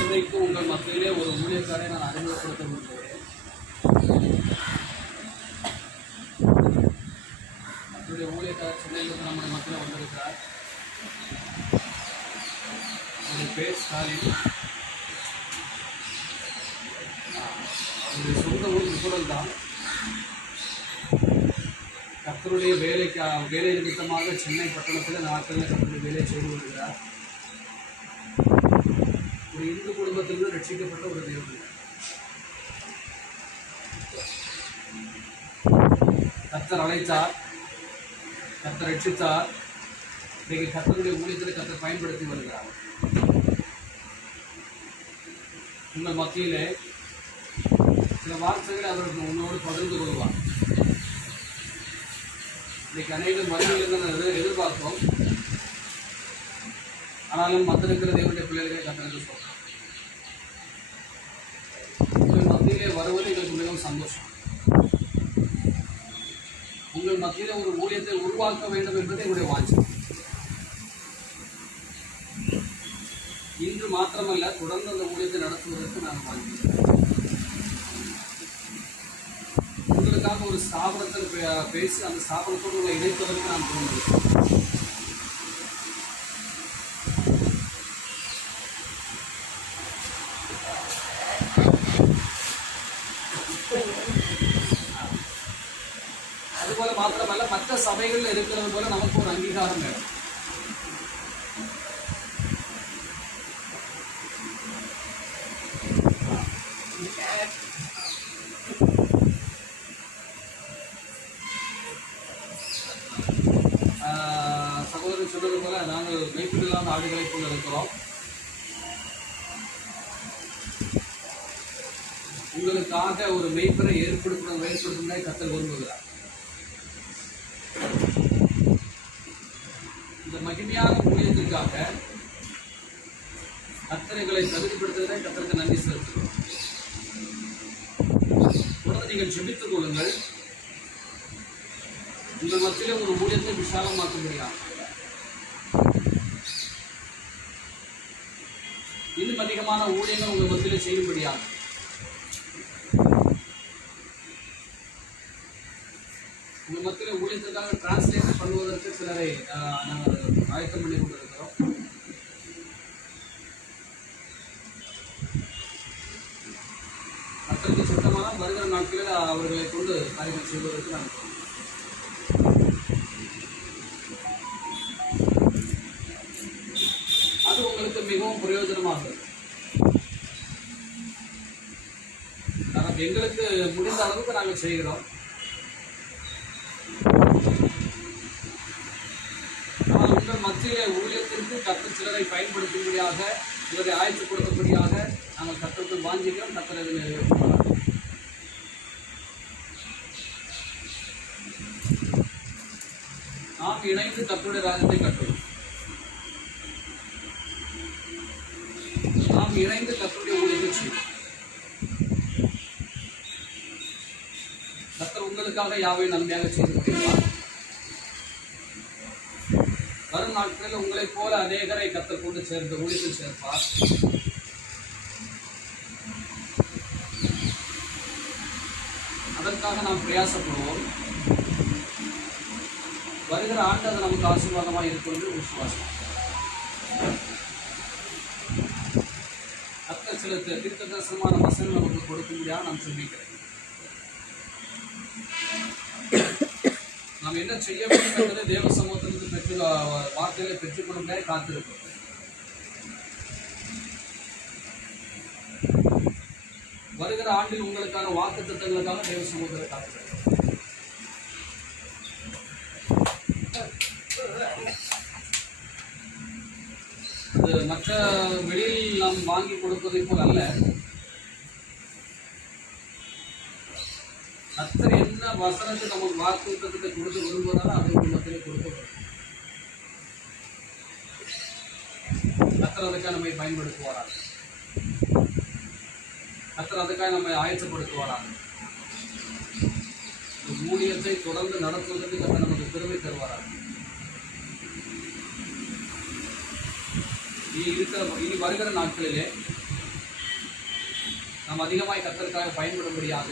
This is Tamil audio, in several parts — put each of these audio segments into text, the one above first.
இன்றைக்கு உங்கள் மத்தியிலே ஒரு ஊழியக்காரை நான் அறிமுகப்படுத்த விரும்புகிறேன். அவருடைய ஊழியக்காரர் சென்னையிலிருந்து நம்முடைய மத்தியில் வந்திருக்கிறார். அவருடைய பேர் ஸ்டாலின். அவருடைய சொந்த ஊர் முகடல் தான். கர்த்தருடைய வேலை நிமித்தமாக சென்னை பட்டணத்தில் நாட்களில் கர்த்தருடைய வேலையை செய்து வருகிறார். ஒரு இந்து குடும்பத்திலிருந்து ரட்சிக்கப்பட்ட ஒரு தேவன். கர்த்தர் அழைத்தார், கர்த்தர் ரட்சித்தார். இன்றைக்கு கர்த்தருடைய ஊழியத்தில் கர்த்தர் பயன்படுத்தி வருகிறார். உங்கள் மத்தியிலே சில வார்த்தைகளை அவருக்கு உன்னோடு பகிர்ந்து கொள்வார். இன்றைக்கு அனைவரும் வருகையில் எதிர்பார்க்கிறோம். ஆனாலும் மத்திருக்கிற தேவனுடைய பிள்ளைகளை கர்த்தருக்கு சொல்றோம். உங்கள் மத்தியிலே வருவது எங்களுக்கு மிகவும் சந்தோஷம். உங்கள் மத்தியிலே ஒரு ஊழியத்தை உருவாக்க வேண்டும் என்பது என்னுடைய வாஞ்சி. இன்று மாத்திரமல்ல, தொடர்ந்து அந்த ஊழியத்தை நடத்துவதற்கு நான் வாஞ்சிக்கிறேன். உங்களுக்காக ஒரு ஸ்தாபனத்தில் பேசி அந்த ஸ்தாபனத்தோடு உங்களை இணைப்பதற்கு நான் தோன்றுகிறேன். அதுபோல மாத்திரமல்ல, மற்ற சபைகளில் இருக்கிறது போல நமக்கு ஒரு அங்கீகாரம் வேணும். சகோதரர் சொன்னது போல நாங்கள் மெய்ப்பில்லாத ஆடுகளை போல இருக்கிறோம். உங்களுக்காக ஒரு மெய்ப்பரை ஏற்படுத்தும் கர்த்தர் விரும்புகிறார். இந்த மகிமையான ஊழியத்திற்காக கர்த்தர்களை தகுதிப்படுத்துவதை கர்த்தருக்கு நன்றி செலுத்துகிறோம். தொடர்ந்து நீங்கள் ஜெபித்துக் கொள்ளுங்கள். உங்கள் மத்தியிலே ஒரு ஊழியத்தை விசாலமாக்க முடியாது. இன்னும் அதிகமான ஊழியங்கள் உங்கள் மத்தியிலே செய்யும்படியாக உங்கள் மத்தியிலே ஊழியத்திற்காக டிரான்ஸ்லேஷன் பண்ணுவதற்கு சிலரை நாங்கள் ஆயத்தம் பண்ணி கொண்டிருக்கிறோம். கர்த்தருக்கு சுத்தமாக வருகிற நாட்களில் அவர்களை கொண்டு காரியங்கள் செய்வதற்கு நாங்கள் அது உங்களுக்கு மிகவும் பிரயோஜனமாக இருக்கும். எங்களுக்கு முடிந்த அளவுக்கு நாங்கள் செய்கிறோம். ஆனால் உங்கள் மத்தியிலே ஊழியத்திற்கு கர்த்தர் சிலரை பயன்படுத்தும்படியாக, சிலரை ஆயத்தப்படுத்தும்படியாக நாங்கள் கர்த்தருக்கு வாஞ்சிக்கிறோம். கர்த்தர் இதை நிறைவேற்றுவார். நாம் இணைந்து கர்த்தருடைய ராஜ்யத்தை கட்டுவோம். நாம் இணைந்து கர்த்தருடைய ஊழியத்தை செய்வோம். கர்த்தர் உங்களுக்காக யாவையும் நன்மையாக செய்து கொண்டிருப்பார். வரும் நாட்களில் உங்களைப் போல அநேகரை கர்த்தர் கொண்டு சேர்ந்து ஊழியத்தில் சேர்ப்பார். அதற்காக நாம் பிரயாசப்படுவோம். வருகிற ஆண்டு அது நமக்கு ஆசீர்வாதமாக இருக்கும் என்று விசுவாசம். கர்த்தர் சில தீர்க்கதரிசனமான வசனம் நமக்கு கொடுக்க முடியாது. நாம் சொல்லிக்கிறேன். நாம் என்ன செய்ய வேண்டும் என்பதை தேவ சமூகத்திலிருந்து வார்த்தைகளை பெற்றுக்கொள்ள காத்திருக்கிறோம். வருகிற ஆண்டில் உங்களுக்கான வாக்கு திட்டங்களுக்காக தேவ சமூகத்தை காத்திருக்கிறோம். அது மற்ற வெளியில் நாம் வாங்கி கொடுப்பதை போல் அல்ல. கர்த்தர் என்ன வசனத்தை நமக்கு வாக்கு திட்டத்தை கொடுக்க விரும்புகிறாரோ அதை மத்தியிலே கொடுக்கப்படும். கர்த்தர் அதுக்காக நம்மை பயன்படுத்துவாராங்க. கர்த்தர் அதுக்காக நம்மை ஆயத்தப்படுத்துவாராங்க. ஊழியத்தை தொடர்ந்து நடத்துவதற்கு கர்த்தர் நமக்கு பெருமை தருவாராங்க. இனி வருகிற நாட்களிலே நாம் அதிகமாய் கர்த்தருக்காக பயன்படும்படியாக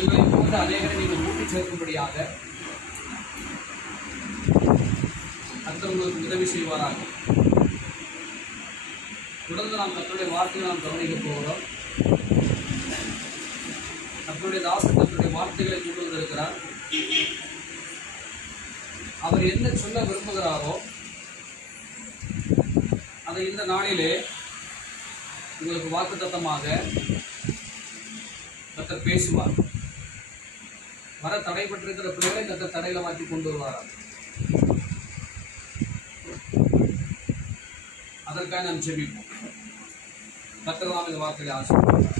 உங்களை போன்ற அநேகரை நீங்கள் ஊட்டி சேர்க்கும்படியாக கர்த்தர் உங்களுக்கு உதவி செய்வாராக. தொடர்ந்து நாம் கர்த்தருடைய வார்த்தையை நாம் கவனிக்க போகிறோம். கர்த்தருடைய தாசன் கர்த்தருடைய வார்த்தைகளை கொண்டு வந்திருக்கிறார். அவர் என்ன சொல்ல விரும்புகிறாரோ அதை இந்த நாளிலே உங்களுக்கு வாக்குத்தத்தமாக கர்த்தர் பேசுவார். வர தடைப்பட்டிருக்கிற பிள்ளைகளை கர்த்தர் தடையில மாற்றி கொண்டு வருவார். அதற்காக நாம் ஜெபிப்போம். கர்த்தர் இந்த வார்த்தையை ஆசீர்வதிப்பார்.